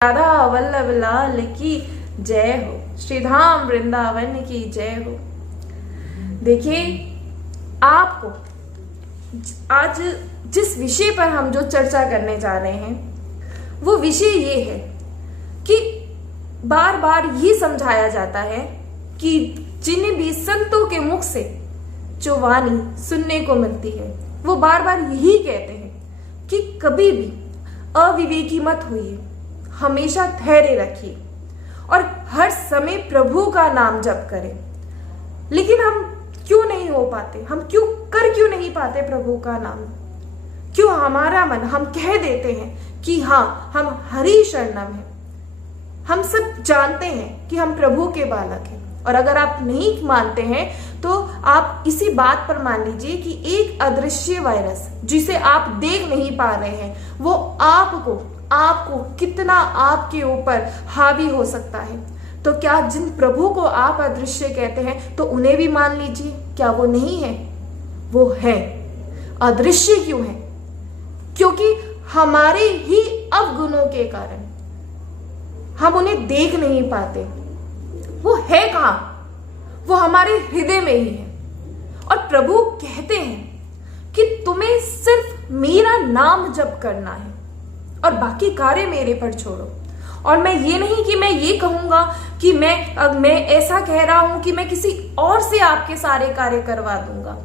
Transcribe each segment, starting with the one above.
राधा वल्लभ लाल की जय हो, श्री धाम वृंदावन की जय हो। देखिए, आपको आज जिस विषय पर हम जो चर्चा करने जा रहे हैं वो विषय ये है कि बार बार ये समझाया जाता है कि जिन्हें भी संतों के मुख से जो वाणी सुनने को मिलती है वो बार बार यही कहते हैं कि कभी भी अविवेकी मत होइए, हमेशा धैर्य रखिए और हर समय प्रभु का नाम जप करें। लेकिन हम क्यों नहीं हो पाते? हम क्यों नहीं पाते प्रभु का नाम? क्यों हमारा मन, हम कह देते हैं कि हाँ हम हरि शरणम हैं, हम सब जानते हैं कि हम प्रभु के बालक हैं। और अगर आप नहीं मानते हैं तो आप इसी बात पर मान लीजिए कि एक अदृश्य वायरस जिसे आप देख नहीं पा रहे हैं वो आपको कितना आपके ऊपर हावी हो सकता है। तो क्या जिन प्रभु को आप अदृश्य कहते हैं तो उन्हें भी मान लीजिए, क्या वो नहीं है? वो है। अदृश्य क्यों है? क्योंकि हमारे ही अवगुणों के कारण हम उन्हें देख नहीं पाते। वो है कहां? वो हमारे हृदय में ही है। और प्रभु कहते हैं कि तुम्हें सिर्फ मेरा नाम जप करना है और बाकी कार्य मेरे पर छोड़ो। और मैं ये नहीं कि मैं ये कहूंगा कि मैं ऐसा कह रहा हूं कि मैं किसी और से आपके सारे कार्य करवा दूंगा,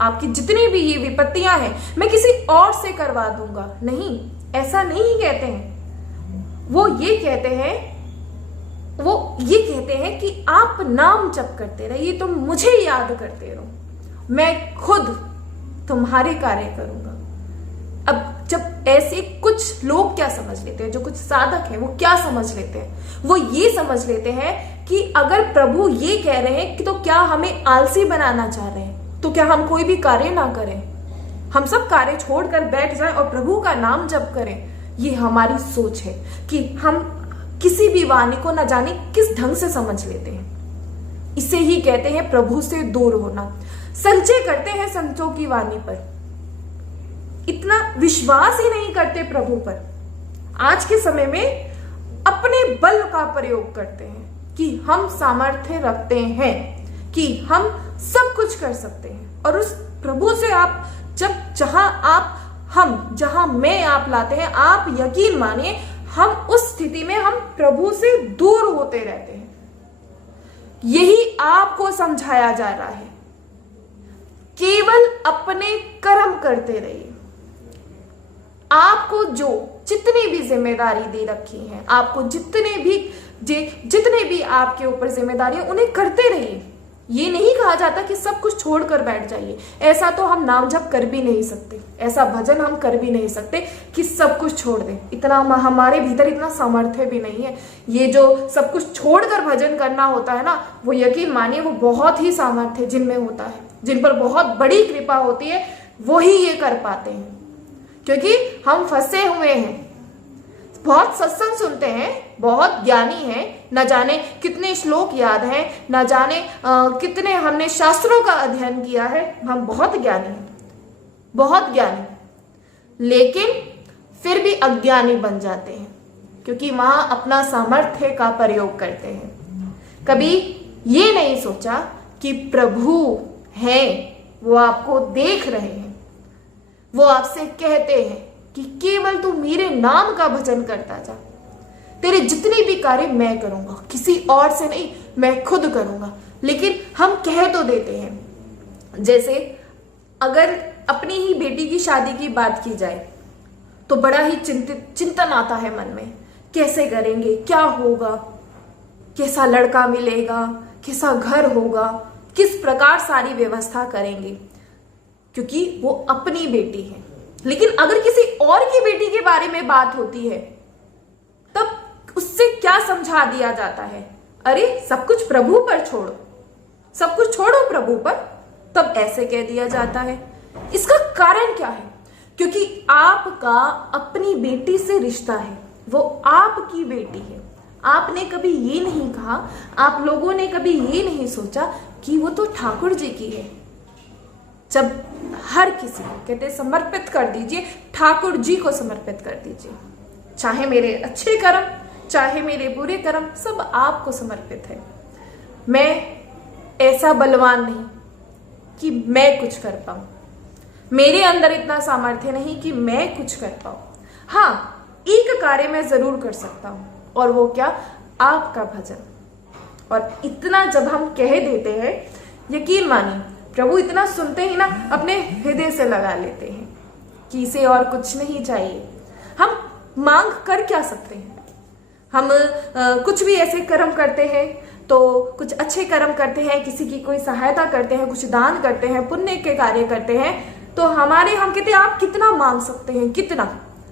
आपकी जितनी भी ये विपत्तियां हैं मैं किसी और से करवा दूंगा। नहीं, ऐसा नहीं कहते हैं। वो ये कहते हैं कि आप नाम जप करते रहिए, तुम मुझे याद करते रहो, मैं खुद तुम्हारे कार्य करूंगा। अब जब ऐसे कुछ लोग क्या समझ लेते हैं, जो कुछ साधक है वो क्या समझ लेते हैं? वो ये समझ लेते हैं कि अगर प्रभु ये कह रहे हैं कि तो क्या हमें आलसी बनाना चाह रहे हैं, तो क्या हम कोई भी कार्य ना करें, हम सब कार्य छोड़कर बैठ जाएं और प्रभु का नाम जप करें। ये हमारी सोच है कि हम किसी भी वाणी को न जाने किस ढंग से समझ लेते हैं। इसे ही कहते हैं प्रभु से दूर होना। संचय करते हैं संतों की वाणी पर, इतना विश्वास ही नहीं करते प्रभु पर। आज के समय में अपने बल का प्रयोग करते हैं कि हम सामर्थ्य रखते हैं, कि हम सब कुछ कर सकते हैं। और उस प्रभु से आप जहां मैं आप लाते हैं, आप यकीन मानिए हम उस स्थिति में हम प्रभु से दूर होते रहते हैं। यही आपको समझाया जा रहा है। केवल अपने कर्म करते रहिए। आपको जो जितनी भी जिम्मेदारी दे रखी है, आपको जितने भी आपके ऊपर जिम्मेदारी है उन्हें करते रहिए। ये नहीं कहा जाता कि सब कुछ छोड़कर बैठ जाइए। ऐसा तो हम नाम जप कर भी नहीं सकते, ऐसा भजन हम कर भी नहीं सकते कि सब कुछ छोड़ दें। इतना हमारे भीतर इतना सामर्थ्य भी नहीं है। ये जो सब कुछ छोड़कर भजन करना होता है ना, वो यकीन मानिए वो बहुत ही सामर्थ्य जिनमें होता है, जिन पर बहुत बड़ी कृपा होती है, वो ही ये कर पाते हैं। क्योंकि हम फंसे हुए हैं, बहुत सत्संग सुनते हैं, बहुत ज्ञानी हैं, न जाने कितने श्लोक याद हैं, न जाने कितने हमने शास्त्रों का अध्ययन किया है, हम बहुत ज्ञानी हैं, बहुत ज्ञानी, लेकिन फिर भी अज्ञानी बन जाते हैं क्योंकि वहां अपना सामर्थ्य का प्रयोग करते हैं। कभी ये नहीं सोचा कि प्रभु है, वो आपको देख रहे हैं, वो आपसे कहते हैं कि केवल तू मेरे नाम का भजन करता जा, तेरे जितने भी कार्य मैं करूंगा, किसी और से नहीं, मैं खुद करूंगा। लेकिन हम कह तो देते हैं। जैसे अगर अपनी ही बेटी की शादी की बात की जाए तो बड़ा ही चिंतन आता है मन में, कैसे करेंगे, क्या होगा, कैसा लड़का मिलेगा, कैसा घर होगा, किस प्रकार सारी व्यवस्था करेंगे, क्योंकि वो अपनी बेटी है। लेकिन अगर किसी और की बेटी के बारे में बात होती है तब उससे क्या समझा दिया जाता है? अरे सब कुछ प्रभु पर छोड़ो, सब कुछ छोड़ो प्रभु पर। तब ऐसे कह दिया जाता है। इसका कारण क्या है? क्योंकि आपका अपनी बेटी से रिश्ता है, वो आपकी बेटी है। आपने कभी ये नहीं कहा, आप लोगों ने कभी ये नहीं सोचा कि वो तो ठाकुर जी की है। जब हर किसी को कहते समर्पित कर दीजिए, ठाकुर जी को समर्पित कर दीजिए, चाहे मेरे अच्छे कर्म चाहे मेरे बुरे कर्म, सब आपको समर्पित है। मैं ऐसा बलवान नहीं कि मैं कुछ कर पाऊं, मेरे अंदर इतना सामर्थ्य नहीं कि मैं कुछ कर पाऊं। हाँ, एक कार्य मैं जरूर कर सकता हूं, और वो क्या? आपका भजन। और इतना जब हम कह देते हैं, यकीन मानिए प्रभु इतना सुनते ही ना अपने हृदय से लगा लेते हैं कि इसे और कुछ नहीं चाहिए। हम मांग कर क्या सकते हैं? हम कुछ भी ऐसे कर्म करते हैं, तो कुछ अच्छे कर्म करते हैं, किसी की कोई सहायता करते हैं, कुछ दान करते हैं, पुण्य के कार्य करते हैं, तो हम कहते हैं आप कितना मांग सकते हैं? कितना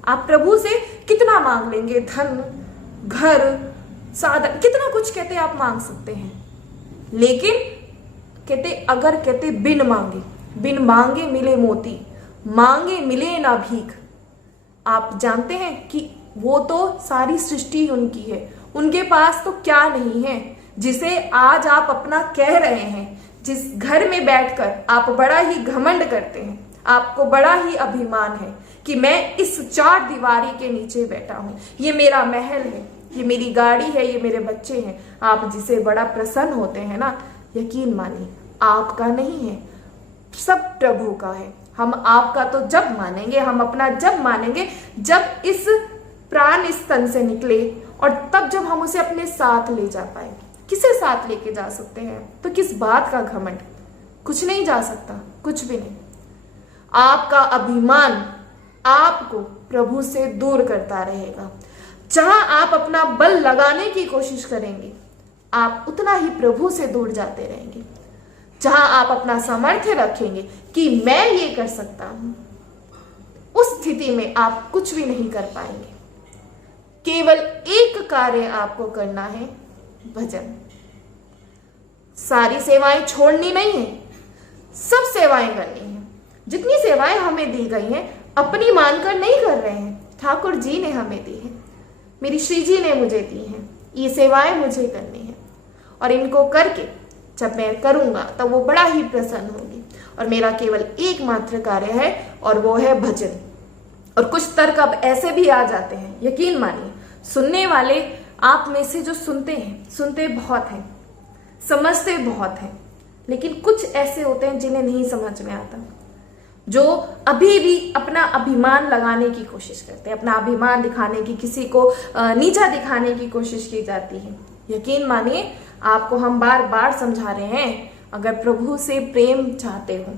आप प्रभु से कितना मांग लेंगे? धन, घर, साधन, कितना कुछ कहते आप मांग सकते हैं। लेकिन कहते बिन मांगे मिले मोती, मांगे मिले ना भीख। आप जानते हैं कि वो तो सारी सृष्टि उनकी है, उनके पास तो क्या नहीं है जिसे आज आप अपना कह रहे हैं। जिस घर में बैठकर आप बड़ा ही घमंड करते हैं, आपको बड़ा ही अभिमान है कि मैं इस 4 दीवारी के नीचे बैठा हूं, ये मेरा महल है, ये मेरी गाड़ी है, ये मेरे बच्चे हैं। आप जिसे बड़ा प्रसन्न होते हैं ना, यकीन मानिए आपका नहीं है, सब प्रभु का है। हम आपका तो जब मानेंगे, हम अपना जब मानेंगे जब इस प्राण इस तन से निकले, और तब जब हम उसे अपने साथ ले जा पाए। किसे साथ लेके जा सकते हैं? तो किस बात का घमंड? कुछ नहीं जा सकता, कुछ भी नहीं। आपका अभिमान आपको प्रभु से दूर करता रहेगा। जहां आप अपना बल लगाने की कोशिश करेंगे, आप उतना ही प्रभु से दूर जाते रहेंगे। जहां आप अपना सामर्थ्य रखेंगे कि मैं ये कर सकता हूं, उस स्थिति में आप कुछ भी नहीं कर पाएंगे। केवल एक कार्य आपको करना है, भजन। सारी सेवाएं छोड़नी नहीं है, सब सेवाएं करनी है। जितनी सेवाएं हमें दी गई हैं, अपनी मानकर नहीं कर रहे हैं, ठाकुर जी ने हमें दी है, मेरी श्री जी ने मुझे दी हैं। ये सेवाएं मुझे करनी है, और इनको करके जब मैं करूंगा तब तो वो बड़ा ही प्रसन्न होगी। और मेरा केवल एकमात्र कार्य है, और वो है भजन। और कुछ तर्क अब ऐसे भी आ जाते हैं, यकीन मानिए सुनने वाले आप में से जो सुनते हैं, सुनते बहुत हैं, समझते बहुत हैं, लेकिन कुछ ऐसे होते हैं जिन्हें नहीं समझ में आता, जो अभी भी अपना अभिमान लगाने की कोशिश करते हैं, अपना अभिमान दिखाने की, किसी को नीचा दिखाने की कोशिश की जाती है। यकीन मानिए आपको हम बार बार समझा रहे हैं, अगर प्रभु से प्रेम चाहते हो,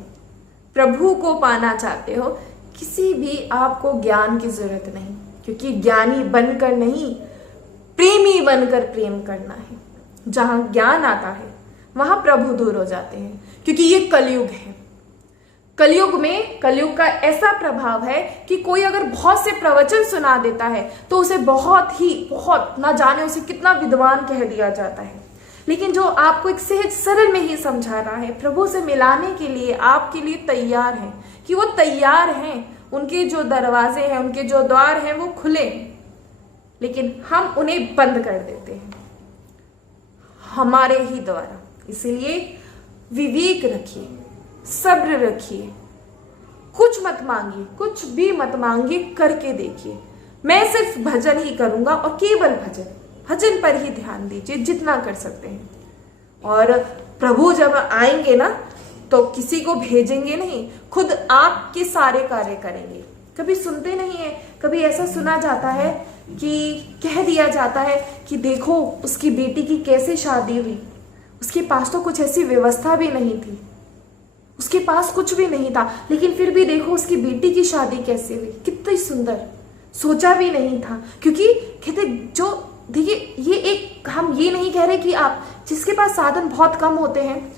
प्रभु को पाना चाहते हो, किसी भी आपको ज्ञान की जरूरत नहीं, क्योंकि ज्ञानी बनकर नहीं, प्रेमी बनकर प्रेम करना है। जहां ज्ञान आता है वहां प्रभु दूर हो जाते हैं, क्योंकि ये कलयुग है। कलयुग का ऐसा प्रभाव है कि कोई अगर बहुत से प्रवचन सुना देता है तो उसे बहुत ना जाने उसे कितना विद्वान कह दिया जाता है। लेकिन जो आपको एक सहज सरल में ही समझा रहा है, प्रभु से मिलाने के लिए आपके लिए तैयार है, कि वो तैयार हैं, उनके जो दरवाजे हैं, उनके जो द्वार हैं वो खुले, लेकिन हम उन्हें बंद कर देते हैं हमारे ही द्वारा। इसलिए विवेक रखिए, सब्र रखिए, कुछ मत मांगिए, कुछ भी मत मांगिए, करके देखिए। मैं सिर्फ भजन ही करूंगा, और केवल भजन पर ही ध्यान दीजिए जितना कर सकते हैं। और प्रभु जब आएंगे ना, तो किसी को भेजेंगे नहीं, खुद आपके सारे कार्य करेंगे। कभी सुनते नहीं है, कभी ऐसा सुना जाता है कि कह दिया जाता है कि देखो उसकी बेटी की कैसे शादी हुई, उसके पास तो कुछ ऐसी व्यवस्था भी नहीं थी, उसके पास कुछ भी नहीं था, लेकिन फिर भी देखो उसकी बेटी की शादी कैसे हुई, कितनी सुंदर, सोचा भी नहीं था। क्योंकि कहते जो देखिए, ये एक, हम ये नहीं कह रहे कि आप जिसके पास साधन बहुत कम होते हैं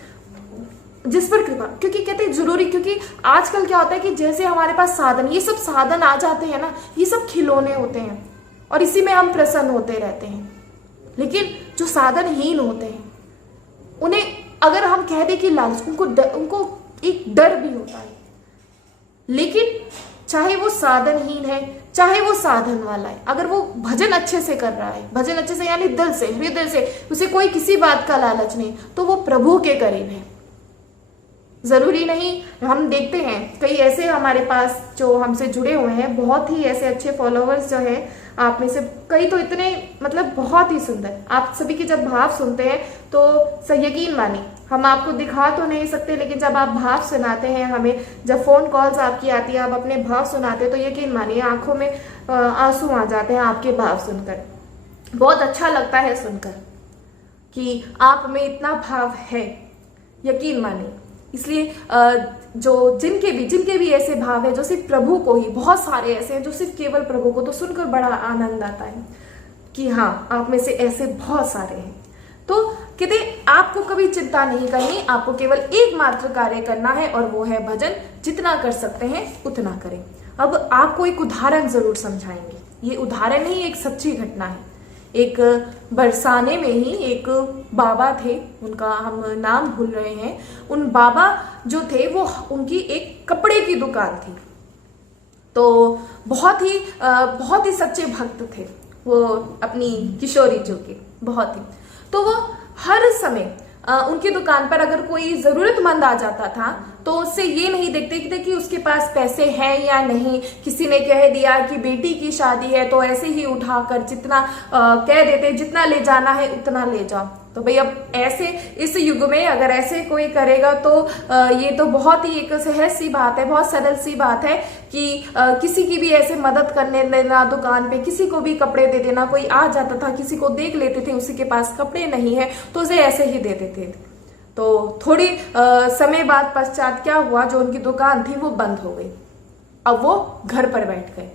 जिस पर कृपा, क्योंकि कहते हैं जरूरी, क्योंकि आजकल क्या होता है कि जैसे हमारे पास साधन, ये सब साधन आ जाते हैं ना, ये सब खिलौने होते हैं और इसी में हम प्रसन्न होते रहते हैं। लेकिन जो साधनहीन होते हैं उन्हें अगर हम कह दें कि लालच, उनको एक डर भी होता है। लेकिन चाहे वो साधनहीन है, चाहे वो साधन वाला है, अगर वो भजन अच्छे से कर रहा है, भजन अच्छे से यानी दिल से, हृदय से, उसे कोई किसी बात का लालच नहीं, तो वो प्रभु के करीब है। जरूरी नहीं, हम देखते हैं कई ऐसे हमारे पास जो हमसे जुड़े हुए हैं, बहुत ही ऐसे अच्छे फॉलोवर्स जो है आप में से कई तो इतने मतलब बहुत ही सुंदर, आप सभी के जब भाव सुनते हैं तो यकीन मानिए हम आपको दिखा तो नहीं सकते, लेकिन जब आप भाव सुनाते हैं हमें, जब फोन कॉल्स आपकी आती है, आप अपने भाव सुनाते हैं, तो यकीन मानिए आंखों में आंसू आ जाते हैं आपके भाव सुनकर। बहुत अच्छा लगता है सुनकर कि आप में इतना भाव है, यकीन मानिए। इसलिए जो जिनके भी ऐसे भाव है जो सिर्फ प्रभु को ही, बहुत सारे ऐसे हैं जो सिर्फ केवल प्रभु को, तो सुनकर बड़ा आनंद आता है कि हाँ आप में से ऐसे बहुत सारे हैं। तो कहते आपको कभी चिंता नहीं करनी, आपको केवल एकमात्र कार्य करना है और वो है भजन। जितना कर सकते हैं उतना करें। अब आपको एक उदाहरण जरूर समझाएंगे। ये उदाहरण ही एक सच्ची घटना है। एक बरसाने में ही एक बाबा थे, उनका हम नाम भूल रहे हैं। उन बाबा जो थे वो, उनकी एक कपड़े की दुकान थी। तो बहुत ही सच्चे भक्त थे वो अपनी किशोरी जी के, बहुत ही। तो वो हर समय उनकी दुकान पर अगर कोई जरूरतमंद आ जाता था तो उससे ये नहीं देखते थे कि उसके पास पैसे हैं या नहीं। किसी ने कह दिया कि बेटी की शादी है तो ऐसे ही उठाकर जितना कह देते, जितना ले जाना है उतना ले जाओ। तो भाई अब ऐसे इस युग में अगर ऐसे कोई करेगा तो ये तो बहुत ही एक सहज सी बात है, बहुत सरल सी बात है कि किसी की भी ऐसे मदद करने देना, दुकान पे किसी को भी कपड़े दे देना। कोई आ जाता था, किसी को देख लेते थे उसी के पास कपड़े नहीं है तो उसे ऐसे ही दे देते थे। तो थोड़ी समय बाद पश्चात क्या हुआ, जो उनकी दुकान थी वो बंद हो गई। अब वो घर पर बैठ गए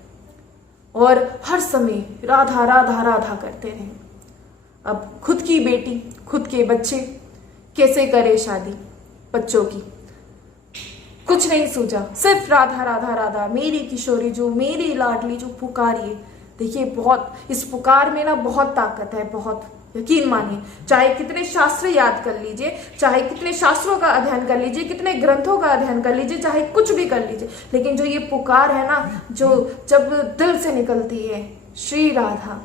और हर समय राधा राधा राधा करते रहे। अब खुद की बेटी, खुद के बच्चे, कैसे करे शादी बच्चों की, कुछ नहीं सूझा। सिर्फ राधा राधा राधा, मेरी किशोरी जो, मेरी लाडली जो पुकारिए। देखिए बहुत, इस पुकार में ना बहुत ताकत है, बहुत। यकीन मानिए, चाहे कितने शास्त्र याद कर लीजिए, चाहे कितने शास्त्रों का अध्ययन कर लीजिए, कितने ग्रंथों का अध्ययन कर लीजिए, चाहे कुछ भी कर लीजिए, लेकिन जो ये पुकार है ना, जो जब दिल से निकलती है, श्री राधा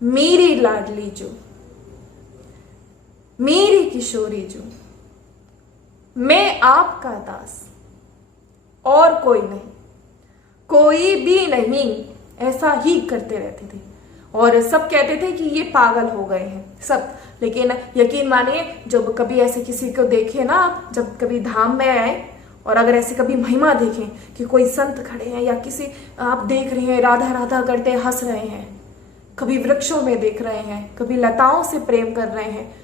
मेरी लाडली जो, मेरी किशोरी जो, मैं आपका दास, और कोई नहीं, कोई भी नहीं, ऐसा ही करते रहते थे। और सब कहते थे कि ये पागल हो गए हैं सब। लेकिन यकीन मानिए, जब कभी ऐसे किसी को देखे ना, जब कभी धाम में आए और अगर ऐसे कभी महिमा देखें कि कोई संत खड़े हैं या किसी आप देख रहे हैं राधा राधा करते हंस रहे हैं, कभी वृक्षों में देख रहे हैं, कभी लताओं से प्रेम कर रहे हैं,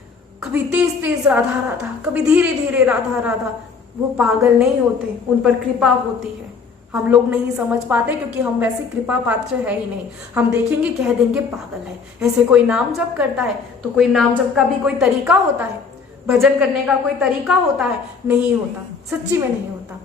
कभी तेज तेज राधा राधा, कभी धीरे धीरे राधा राधा, वो पागल नहीं होते, उन पर कृपा होती है। हम लोग नहीं समझ पाते क्योंकि हम वैसे कृपा पात्र है ही नहीं। हम देखेंगे कह देंगे पागल है। ऐसे कोई नाम जप करता है तो कोई नाम जप का भी कोई तरीका होता है, भजन करने का कोई तरीका होता है? नहीं होता, सच्ची में नहीं होता।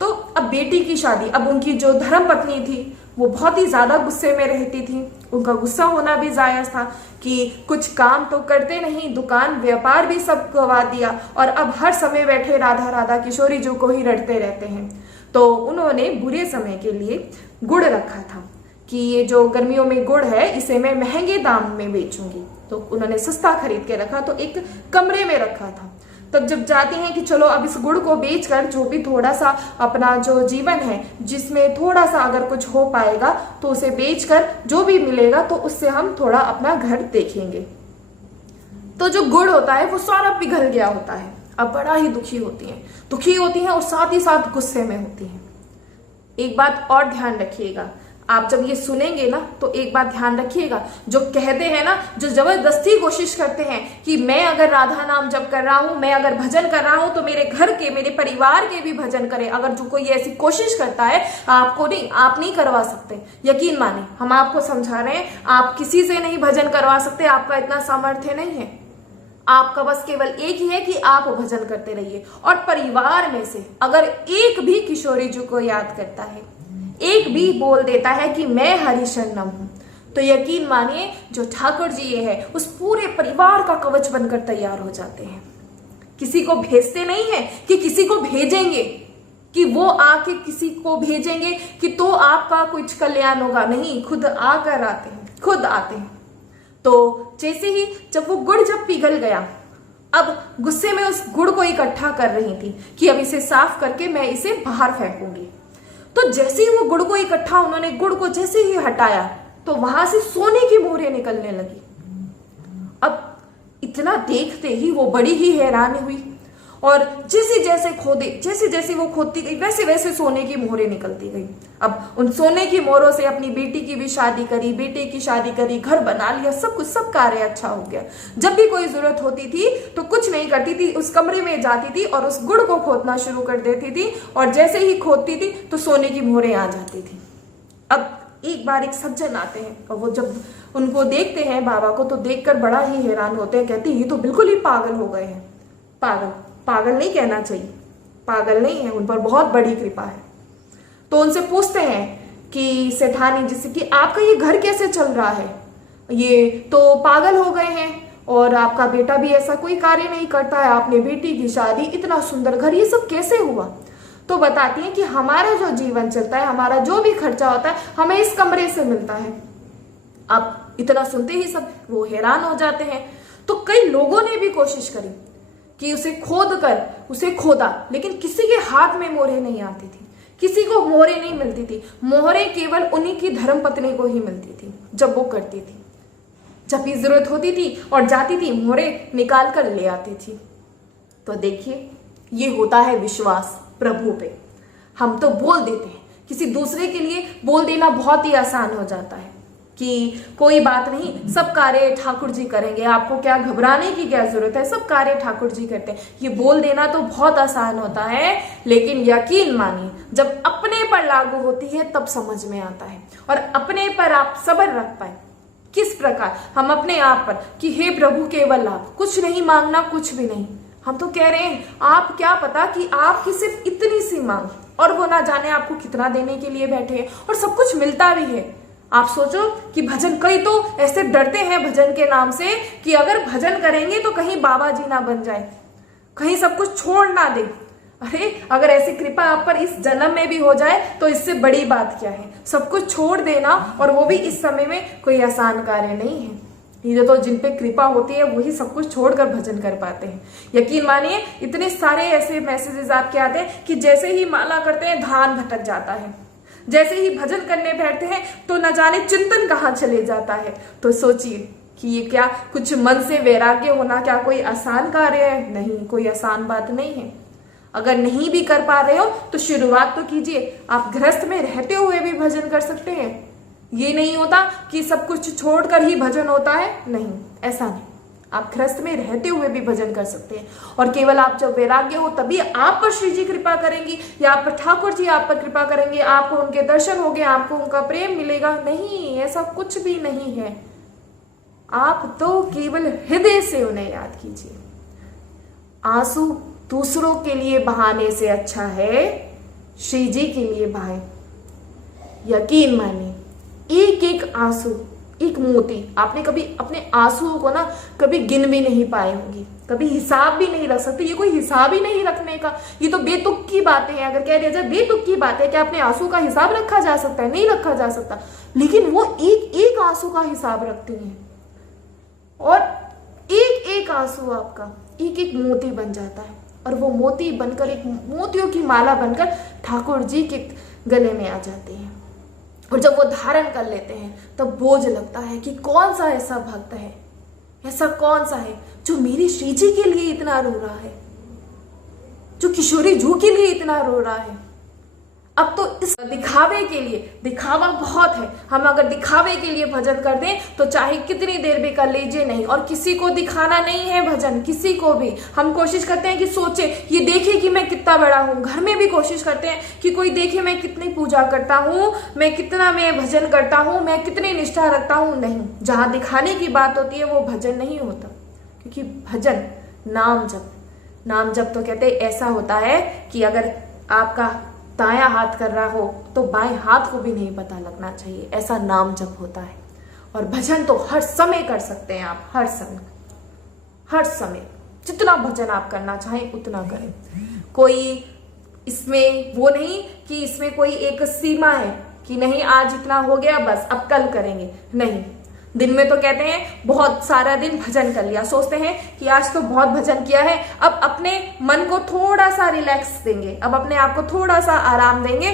तो अब बेटी की शादी, अब उनकी जो धर्म पत्नी थी वो बहुत ही ज्यादा गुस्से में रहती थी। उनका गुस्सा होना भी जायज था कि कुछ काम तो करते नहीं, दुकान व्यापार भी सब गवा दिया और अब हर समय बैठे राधा राधा किशोरी जो को ही रटते रहते हैं। तो उन्होंने बुरे समय के लिए गुड़ रखा था कि ये जो गर्मियों में गुड़ है इसे मैं महंगे दाम में बेचूंगी। तो उन्होंने सस्ता खरीद के रखा, तो एक कमरे में रखा था। तब जब जाती हैं कि चलो अब इस गुड़ को बेचकर जो भी थोड़ा सा अपना जो जीवन है जिसमें थोड़ा सा अगर कुछ हो पाएगा तो उसे बेचकर जो भी मिलेगा तो उससे हम थोड़ा अपना घर देखेंगे। तो जो गुड़ होता है वो सारा पिघल गया होता है। अब बड़ा ही दुखी होती हैं और साथ ही साथ गुस्से में होती हैं। एक बात और ध्यान रखिएगा, आप जब ये सुनेंगे ना तो एक बात ध्यान रखिएगा, जो कहते हैं ना, जो जबरदस्ती कोशिश करते हैं कि मैं अगर राधा नाम जप कर रहा हूं, मैं अगर भजन कर रहा हूं तो मेरे घर के, मेरे परिवार के भी भजन करें। अगर जो कोई ऐसी कोशिश करता है, आपको नहीं, आप नहीं करवा सकते। यकीन माने, हम आपको समझा रहे हैं, आप किसी से नहीं भजन करवा सकते, आपका इतना सामर्थ्य नहीं है। आपका बस केवल एक ही है कि आप भजन करते रहिए। और परिवार में से अगर एक भी किशोरी जी को याद करता है, एक भी बोल देता है कि मैं हरिशरणम हूं, तो यकीन मानिए जो ठाकुर जी ये है उस पूरे परिवार का कवच बनकर तैयार हो जाते हैं। किसी को भेजते नहीं है कि किसी को भेजेंगे, कि वो आके किसी को भेजेंगे कि तो आपका कुछ कल्याण होगा, नहीं, खुद आकर आते हैं, खुद आते हैं। तो जैसे ही जब वो गुड़ जब पिघल गया, अब गुस्से में उस गुड़ को इकट्ठा कर रही थी कि अब इसे साफ करके मैं इसे बाहर फेंकूंगी। तो जैसे ही वो गुड़ को इकट्ठा, उन्होंने गुड़ को जैसे ही हटाया तो वहां से सोने की मोहरें निकलने लगी। अब इतना देखते ही वो बड़ी ही हैरान हुई और जैसे जैसे वो खोदती गई वैसे वैसे सोने की मोहरें निकलती गई। अब उन सोने की मोहरों से अपनी बेटी की भी शादी करी, बेटे की शादी करी, घर बना लिया, सब कुछ, सब कार्य अच्छा हो गया। जब भी कोई जरूरत होती थी तो कुछ नहीं करती थी, उस कमरे में जाती थी और उस गुड़ को खोदना शुरू कर देती थी और जैसे ही खोदती थी तो सोने की मोहरें आ जाती थी। अब एक बार एक सज्जन आते हैं और वो जब उनको देखते हैं बाबा को तो देखकर बड़ा ही हैरान होते हैं, कहते हैं ये तो बिल्कुल ही पागल हो गए हैं। पागल नहीं कहना चाहिए, पागल नहीं है, उन पर बहुत बड़ी कृपा है। तो उनसे पूछते हैं कि सेठानी जैसे कि आपका ये घर कैसे चल रहा है, ये तो पागल हो गए हैं और आपका बेटा भी ऐसा कोई कार्य नहीं करता है, आपने बेटी की शादी, इतना सुंदर घर, ये सब कैसे हुआ। तो बताती हैं कि हमारा जो जीवन चलता है, हमारा जो भी खर्चा होता है हमें इस कमरे से मिलता है। अब इतना सुनते ही सब वो हैरान हो जाते हैं। तो कई लोगों ने भी कोशिश करी कि उसे खोदा, लेकिन किसी के हाथ में मोहरें नहीं आती थी, किसी को मोहरें नहीं मिलती थी। मोहरें केवल उन्हीं की धर्मपत्नी को ही मिलती थी जब वो करती थी। जब भी जरूरत होती थी और जाती थी, मोहरें निकाल कर ले आती थी। तो देखिए, ये होता है विश्वास प्रभु पे। हम तो बोल देते हैं, किसी दूसरे के लिए बोल देना बहुत ही आसान हो जाता है कि कोई बात नहीं, सब कार्य ठाकुर जी करेंगे, आपको क्या घबराने की क्या जरूरत है, सब कार्य ठाकुर जी करते हैं। ये बोल देना तो बहुत आसान होता है, लेकिन यकीन मानिए जब अपने पर लागू होती है तब समझ में आता है। और अपने पर आप सब्र रख पाए, किस प्रकार हम अपने आप पर कि हे प्रभु केवल आप, कुछ नहीं मांगना, कुछ भी नहीं। हम तो कह रहे हैं, आप क्या पता कि आपकी सिर्फ इतनी सी मांग और वो ना जाने आपको कितना देने के लिए बैठे हैं और सब कुछ मिलता भी है। आप सोचो कि भजन, कई तो ऐसे डरते हैं भजन के नाम से कि अगर भजन करेंगे तो कहीं बाबा जी ना बन जाए, कहीं सब कुछ छोड़ ना दे। अरे अगर ऐसी कृपा आप पर इस जन्म में भी हो जाए तो इससे बड़ी बात क्या है। सब कुछ छोड़ देना, और वो भी इस समय में, कोई आसान कार्य नहीं है। ये तो जिन पे कृपा होती है वही सब कुछ छोड़कर भजन कर पाते हैं। यकीन मानिए, इतने सारे ऐसे मैसेजेस आपके आते हैं कि जैसे ही माला करते हैं ध्यान भटक जाता है, जैसे ही भजन करने बैठते हैं तो न जाने चिंतन कहाँ चले जाता है। तो सोचिए कि ये क्या कुछ मन से वैराग्य होना क्या कोई आसान कार्य है? नहीं, कोई आसान बात नहीं है। अगर नहीं भी कर पा रहे हो तो शुरुआत तो कीजिए। आप गृहस्थ में रहते हुए भी भजन कर सकते हैं। ये नहीं होता कि सब कुछ छोड़कर ही भजन होता है, नहीं, ऐसा नहीं। आप गृहस्थ में रहते हुए भी भजन कर सकते हैं। और केवल आप जब वैराग्य हो तभी आप पर श्री जी कृपा करेंगी, या आप पर ठाकुर जी आप पर कृपा करेंगे, आपको उनके दर्शन होंगे, आपको उनका प्रेम मिलेगा। नहीं, ऐसा कुछ भी नहीं है। आप तो केवल हृदय से उन्हें याद कीजिए। आंसू दूसरों के लिए बहाने से अच्छा है श्री जी के लिए बहाए। यकीन मानिए, एक एक आंसू, एक मोती, आपने कभी अपने आंसुओं को ना कभी गिन भी नहीं पाए होंगे, कभी हिसाब भी नहीं रख सकते। ये कोई हिसाब ही नहीं रखने का, ये तो बेतुक की बातें हैं। अगर कह दिया जाए बेतुक की बात है, क्या अपने आंसू का हिसाब रखा जा सकता है? नहीं रखा जा सकता। लेकिन वो एक एक आंसू का हिसाब रखती हैं और एक एक आंसू आपका एक एक मोती बन जाता है, और वो मोती बनकर एक मोतियों की माला बनकर ठाकुर जी के गले में आ जाती है। और जब वो धारण कर लेते हैं तब बोझ लगता है कि कौन सा ऐसा भक्त है, ऐसा कौन सा है जो मेरी श्री जी के लिए इतना रो रहा है, जो किशोरी जू के लिए इतना रो रहा है। अब तो इस दिखावे के लिए, दिखावा बहुत है। हम अगर दिखावे के लिए भजन कर दें तो चाहे कितनी देर भी कर लीजिए, नहीं। और किसी को दिखाना नहीं है भजन, किसी को भी। हम कोशिश करते हैं कि सोचे, ये देखे कि मैं कितना बड़ा हूँ। घर में भी कोशिश करते हैं कि कोई देखे मैं कितनी पूजा करता हूँ, मैं कितना मैं भजन करता हूँ, मैं कितनी निष्ठा रखता हूँ। नहीं, जहाँ दिखाने की बात होती है वो भजन नहीं होता। क्योंकि भजन नाम जप तो कहते ऐसा होता है कि अगर आपका दायां हाथ कर रहा हो तो बाएं हाथ को भी नहीं पता लगना चाहिए, ऐसा नाम जप होता है। और भजन तो हर समय कर सकते हैं आप, हर समय जितना भजन आप करना चाहें उतना करें। कोई इसमें वो नहीं कि इसमें कोई एक सीमा है कि नहीं आज इतना हो गया बस अब कल करेंगे, नहीं। दिन में तो कहते हैं बहुत सारा दिन भजन कर लिया, सोचते हैं कि आज तो बहुत भजन किया है, अब अपने मन को थोड़ा सा रिलैक्स देंगे, अब अपने आप को थोड़ा सा आराम देंगे।